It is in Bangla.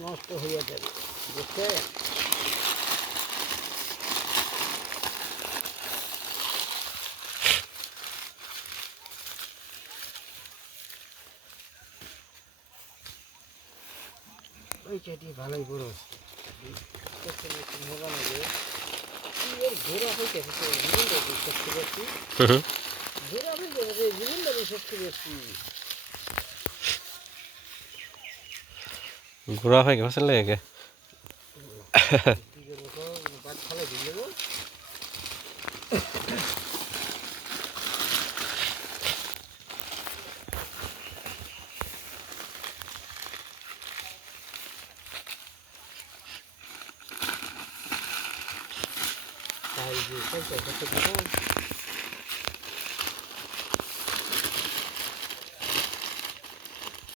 নষ্ট হয়ে যাবে বুঝছে ওই চাটি ভালোই বড়। ঘোরা একটু ঘোরা হইতেছে রে জীবনটা বিশ্বাস করে ঘোরা হয়ে গেছে লেগে কি করবো